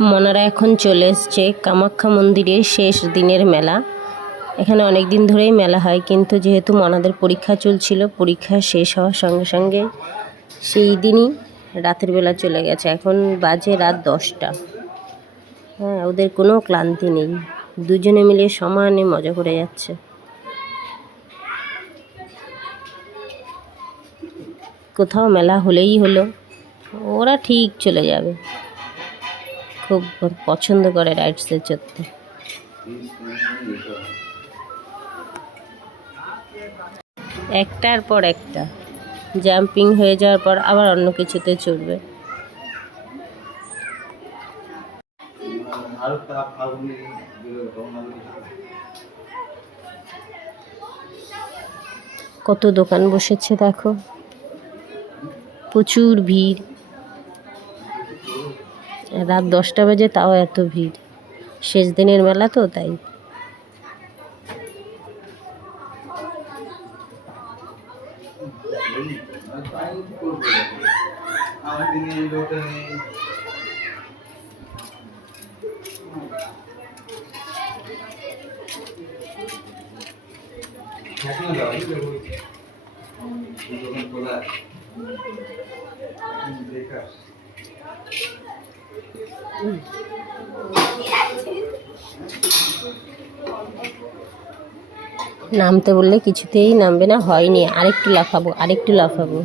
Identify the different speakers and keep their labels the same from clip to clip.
Speaker 1: মনারা এখন চলে এসছে কামাখ্যা মন্দিরের শেষ দিনের মেলা। এখানে অনেক দিন ধরেই মেলা হয়, কিন্তু যেহেতু মনাদের পরীক্ষা চলছিল, পরীক্ষা শেষ হওয়ার সঙ্গে সঙ্গে সেই দিনই রাতের বেলা চলে গেছে। এখন বাজে রাত দশটা। হ্যাঁ ওদের কোনো ক্লান্তি নেই। দুজনে মিলে সমানে মজা করে যাচ্ছে। কোথাও মেলা হলেই হলো, ওরা ঠিক চলে যাবে। খুব পছন্দ করে রাইডসে চড়তে। একটার পর একটা। জাম্পিং হয়ে যাওয়ার পর আবার অন্য কিছুতে চড়বে। কত দোকান বসেছে দেখো। প্রচুর ভিড়। রাত দশটা বাজে তাও এত ভিড়। শেষ দিনের মেলা তো তাই। নামতে বললে কিছুতেই নামবে না হয়নি। আরেকটু লাফাবো আরেকটু লাফাবো।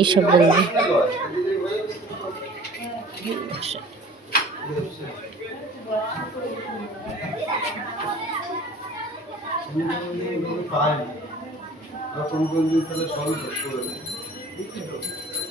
Speaker 1: এইসব বলবে।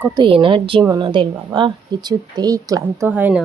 Speaker 1: কত এনার্জি মনাদের বাবা কিছুতেই ক্লান্ত হয় না।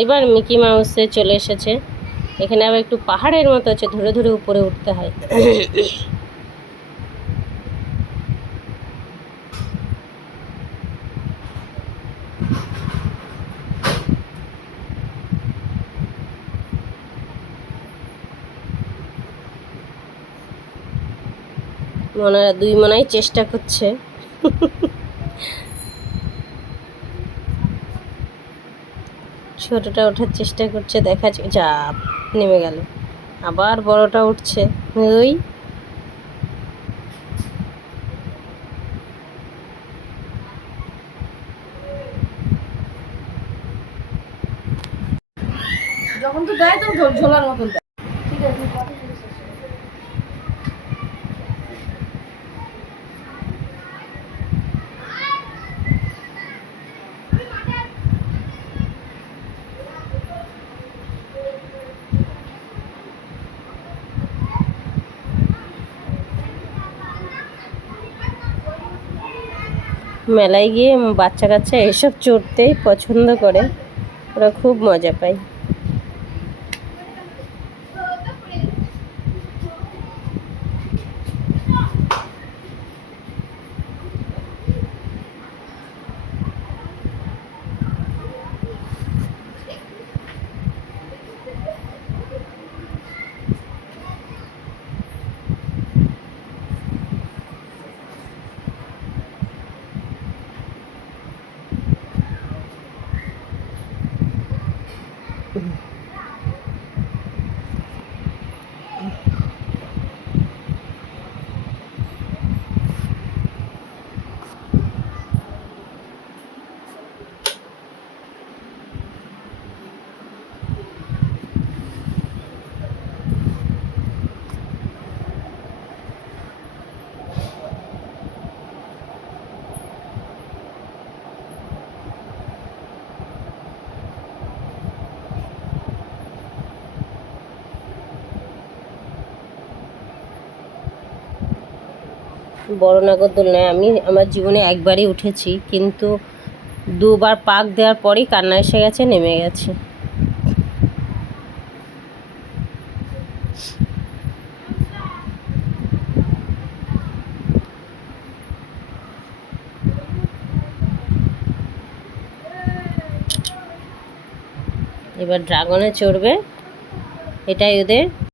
Speaker 1: এবার মিকি মাউসে চলে এসেছে। এখানে আবার একটু পাহাড়ের মতো আছে, ধরে ধরে উপরে উঠতে হয়। মনারা দুই মনাই চেষ্টা করছে। ছোটটা ওঠার চেষ্টা করছে, দেখা যা, নেমে গেল। আবার বড়টা উঠছে। ওই।
Speaker 2: যখন তো দেয় তখন ঝোলার মতন ঠিক আছে
Speaker 1: মেলায় গিয়ে বাচ্চা কাচ্চা এসব চড়তেই পছন্দ করে। ওরা খুব মজা পায়। Mm-hmm. বড় নাগরদোলনায় আমি আমার জীবনে একবারই উঠেছি, কিন্তু দুবার পাক দেওয়ার পরই কান্না এসে গেছে, নেমে গেছে। এবার ড্রাগনে চড়বে, এটাই ওদের